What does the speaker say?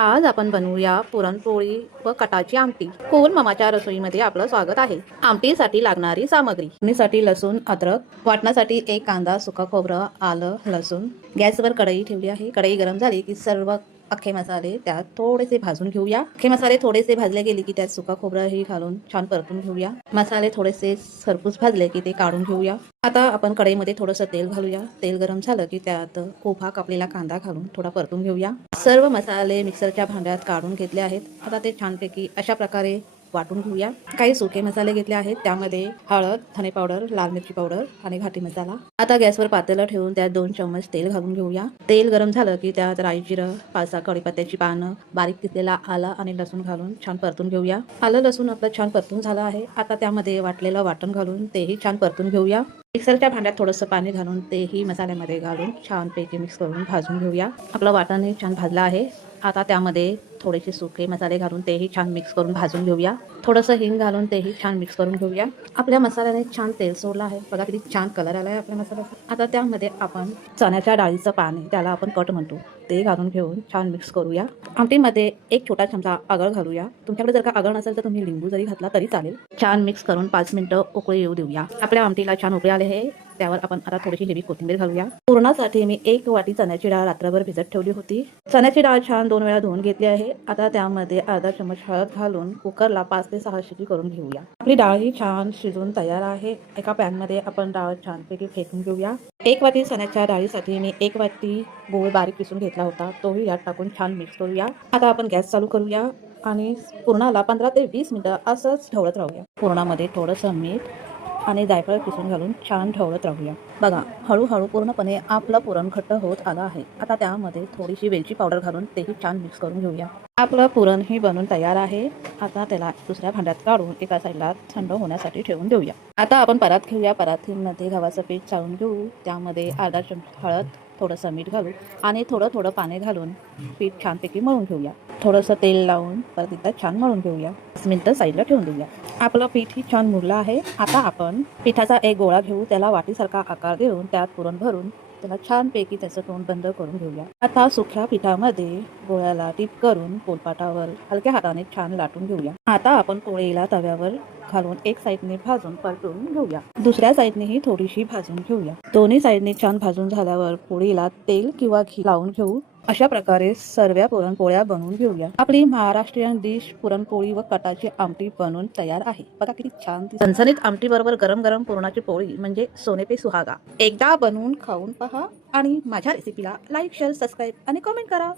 आज आपण बनवूया पुरणपोळी व कटाची आमटी। कोल मामाच्या रसोईमध्ये आपलं स्वागत आहे। आमटीसाठी लागणारी सामग्री: फोडणीसाठी लसूण, अद्रक, वाटण्यासाठी एक कांदा, सुका खोबरं, आलं, लसूण। गॅसवर कढई ठेवली आहे। कढई गरम झाली की सर्व अख्खे मसाले त्यात थोडेसे भाजून घेऊया। अख्खे मसाले थोडेसे भाजले गेले की त्यात सुका खोबरं ही घालून छान परतून घेऊया। मसाले थोडेसे खरपूस भाजले की ते काढून घेऊया। आता आपण कढईमध्ये थोडंसं तेल घालूया। तेल गरम झालं की त्यात उभा कापलेला कांदा घालून थोडा परतून घेऊया। सर्व मसाले मिक्सरच्या भांड्यात काढून घेतले आहेत। आता ते छानपैकी अशा प्रकारे वाटून घेऊया। काही सुके मसाले घेतले आहेत, त्यामध्ये हळद, धने पावडर, लाल मिरची पावडर आणि घाटी मसाला। आता गॅसवर पातेलं ठेवून त्यात 2 चम्मच तेल घालून घेऊया। तेल गरम झालं की त्यात राई, जिरं, 5-6 कढीपत्त्याची पानं, बारीक किसलेला आलं आणि लसूण घालून छान परतून घेऊया। आलं लसूण आपलं छान परतून झालं आहे। आता त्यामध्ये वाटलेलं वाटण घालून तेही छान परतून घेऊया। मिक्सरच्या भांड्यात थोडंसं पाणी घालून तेही मसाल्यामध्ये घालून छानपैकी मिक्स करून भाजून घेऊया। आपलं वाटणही छान भाजलं आहे। आता त्यामध्ये थोडेसे सुके मसाले घालून तेही छान मिक्स करून भाजून घेऊया। थोडंसं हिंग घालून तेही छान मिक्स करून घेऊया। आपल्या मसाल्याने छान तेल सोडलं आहे, बघा किती छान कलर आलाय आपल्या मसाल्याचा। आता त्यामध्ये आपण चण्याच्या डाळीचं पाणी, त्याला आपण कट म्हणतो, ते घालून घेऊन छान मिक्स करूया। आमटीमध्ये 1 छोटा चमचा आगळ घालूया। तुमच्याकडे जर का आगळ नसेल तर तुम्ही लिंबू जरी घातला तरी चालेल। छान मिक्स करून 5 मिनिटं उकळी येऊ देऊया। आपल्या आमटीला छान उकळी आले आहे, त्यावर आपण आता थोडीशी हिरवी कोथिंबीर घालूया। पुरणासाठी मी 1 वाटी चण्याची डाळ रात्रभर भिजत ठेवली होती। चण्याची डाळ छान 2 वेळा धुवून घेतली आहे। आता त्यामध्ये अर्धा चमच हळद घालून कुकरला 5 ते 6 शिटी करून घेऊया। आपली डाळ ही छान शिजून तयार आहे। एका पॅन मध्ये आपण डाळ छानपैकी फेटून घेऊया। 1 वाटी चण्याच्या डाळीसाठी मी 1 वाटी गूळ बारीक किसून घेतला होता, तोही यात टाकून छान मिक्स करूया। आता आपण गॅस चालू करूया आणि पुरणाला 15 ते 20 मिनिटं असंच ढवळत राहूया। पुरणामध्ये थोडंसं मीठ आणि जायफळ किसून घालून छान ढवळत राहूया। बघा, हळूहळू पूर्णपणे आपलं पुरण घट्ट होत आलं आहे। आता त्यामध्ये थोडीशी वेलची पावडर घालून तेही छान मिक्स करून घेऊया। आपलं पुरण ही बनून तयार आहे। आता त्याला दुसऱ्या भांड्यात काढून एका साईडला थंड होण्यासाठी ठेवून देऊया। आता आपण परात घेऊया। परातीमध्ये गव्हाचं पीठ चाळून घेऊ। त्यामध्ये अर्धा चमचा हळद, थोडंसं मीठ घालू आणि थोडं पाणी घालून पीठ छानपैकी मळून घेऊया। थोडंसं तेल लावून परत एकदा छान मळून घेऊया। 5 मिनिटं साईडला ठेवून देऊया। आपलं पीठ ही छान मुरलं आहे। आता आपण पिठाचा एक गोळा घेऊ, त्याला वाटीसारखा आकार देऊन त्यात पुरण भरून त्याला छानपैकी त्याचं तोंड बंद करून घेऊया। आता सुक्या पिठामध्ये गोळ्याला टीप करून पोलपाटावर हलक्या हाताने छान लाटून घेऊया। आता आपण पोळीला तव्यावर घालून एक साईडने भाजून परतून घेऊया। दुसऱ्या साईडनेही थोडीशी भाजून घेऊया। दोन्ही साईडने छान भाजून झाल्यावर पोळीला तेल किंवा घी लावून घेऊ। अशा प्रकारे सर्व पुरणपोळ्या बनवून घेऊया। आपली महाराष्ट्रीयन डिश पुरणपोळी व कटाची आमटी बनवून तयार आहे। बघा किती छान झणझणीत आमटी बरोबर गरम गरम पुरणाची पोळी म्हणजे सोने पे सुहागा। एकदा बनवून खाऊन पहा आणि माझ्या रेसिपीला लाईक, शेअर, सबस्क्राईब आणि कमेंट करा।